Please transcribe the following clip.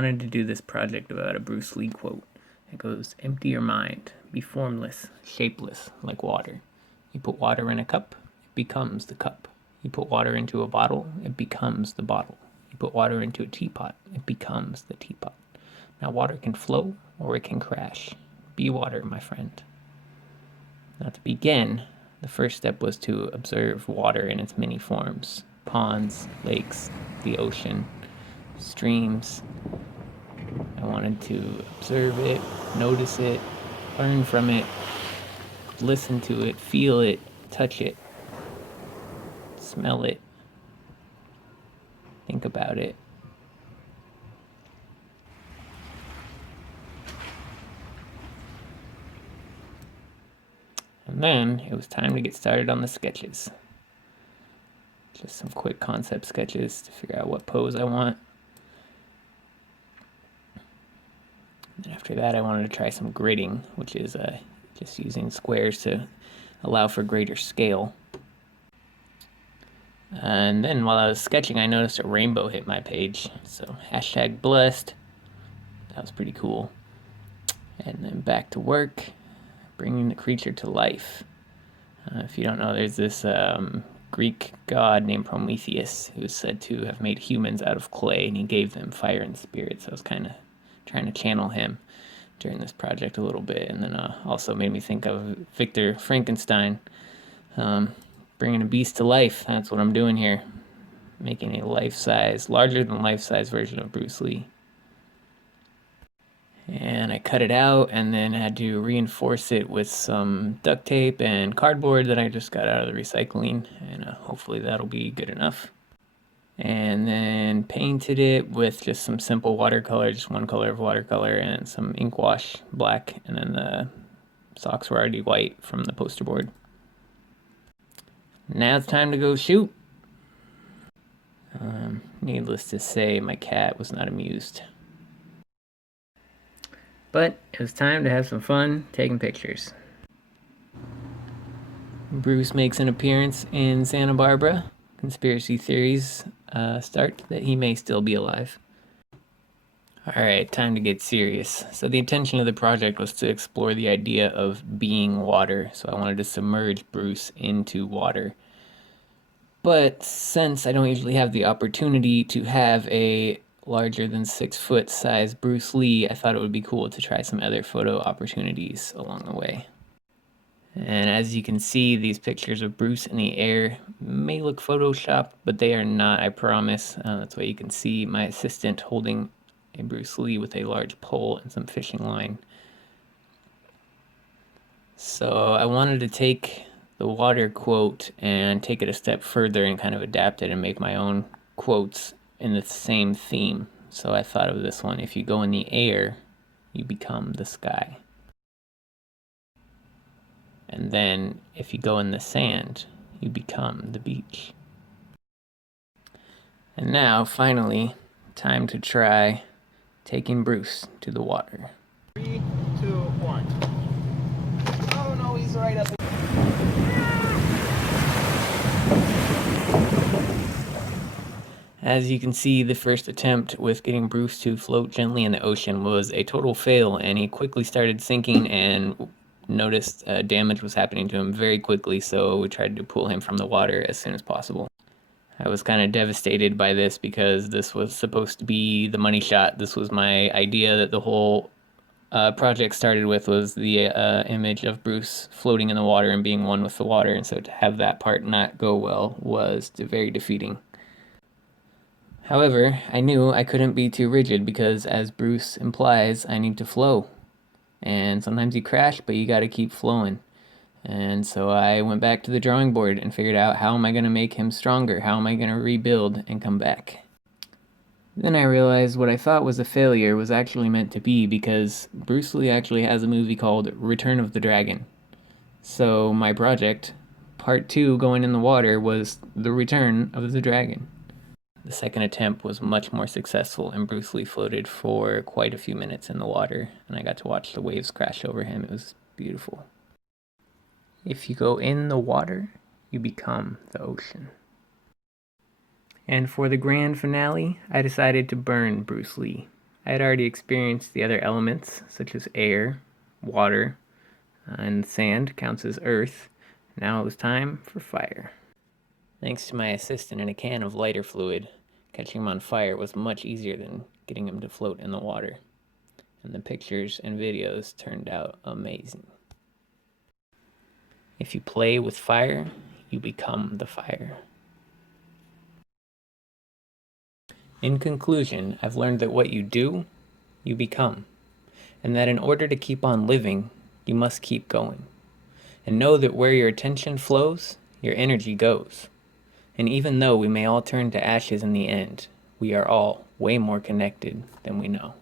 wanted to do this project about a Bruce Lee quote. It goes, "Empty your mind, be formless, shapeless, like water. You put water in a cup, it becomes the cup. You put water into a bottle, it becomes the bottle. You put water into a teapot, it becomes the teapot. Now water can flow or it can crash. Be water, my friend." Now to begin, the first step was to observe water in its many forms. Ponds, lakes, the ocean, streams. I wanted to observe it, notice it, learn from it, listen to it, feel it, touch it, smell it, think about it. And then it was time to get started on the sketches. Just some quick concept sketches to figure out what pose I want. And after that, I wanted to try some gridding, which is just using squares to allow for greater scale. And then while I was sketching, I noticed a rainbow hit my page. So #blessed. That was pretty cool. And then back to work, bringing the creature to life. If you don't know, there's this Greek god named Prometheus who is said to have made humans out of clay, and he gave them fire and spirit. So I was kind of trying to channel him during this project a little bit. And then also made me think of Victor Frankenstein, bringing a beast to life. That's what I'm doing here, making a life-size, larger than life-size version of Bruce Lee. And I cut it out and then had to reinforce it with some duct tape and cardboard that I just got out of the recycling, and hopefully that'll be good enough. And then painted it with just some simple watercolor, just one color of watercolor and some ink wash black, and then the socks were already white from the poster board. Now it's time to go shoot. Needless to say, my cat was not amused. But it was time to have some fun taking pictures. Bruce makes an appearance in Santa Barbara. Conspiracy theories start that he may still be alive. Alright, time to get serious. So the intention of the project was to explore the idea of being water. So I wanted to submerge Bruce into water. But since I don't usually have the opportunity to have a larger than 6 foot size Bruce Lee, I thought it would be cool to try some other photo opportunities along the way. And as you can see, these pictures of Bruce in the air may look photoshopped, but they are not, I promise. That's why you can see my assistant holding a Bruce Lee with a large pole and some fishing line. So I wanted to take the water quote and take it a step further and kind of adapt it and make my own quotes in the same theme. So I thought of this one: if you go in the air, you become the sky. And then if you go in the sand, you become the beach. And now, finally, time to try taking Bruce to the water. 3, 2, 1. Oh no, he's right up. As you can see, the first attempt with getting Bruce to float gently in the ocean was a total fail, and he quickly started sinking and noticed damage was happening to him very quickly, so we tried to pull him from the water as soon as possible. I was kind of devastated by this because this was supposed to be the money shot. This was my idea that the whole project started with, was the image of Bruce floating in the water and being one with the water, and so to have that part not go well was very defeating. However, I knew I couldn't be too rigid because, as Bruce implies, I need to flow. And sometimes you crash, but you gotta keep flowing. And so I went back to the drawing board and figured out, how am I gonna make him stronger? How am I gonna rebuild and come back? Then I realized what I thought was a failure was actually meant to be, because Bruce Lee actually has a movie called Return of the Dragon. So my project, part 2, going in the water, was the Return of the Dragon. The second attempt was much more successful, and Bruce Lee floated for quite a few minutes in the water, and I got to watch the waves crash over him. It was beautiful. If you go in the water, you become the ocean. And for the grand finale, I decided to burn Bruce Lee. I had already experienced the other elements, such as air, water, and sand counts as earth. Now it was time for fire. Thanks to my assistant and a can of lighter fluid, catching him on fire was much easier than getting him to float in the water. And the pictures and videos turned out amazing. If you play with fire, you become the fire. In conclusion, I've learned that what you do, you become. And that in order to keep on living, you must keep going. And know that where your attention flows, your energy goes. And even though we may all turn to ashes in the end, we are all way more connected than we know.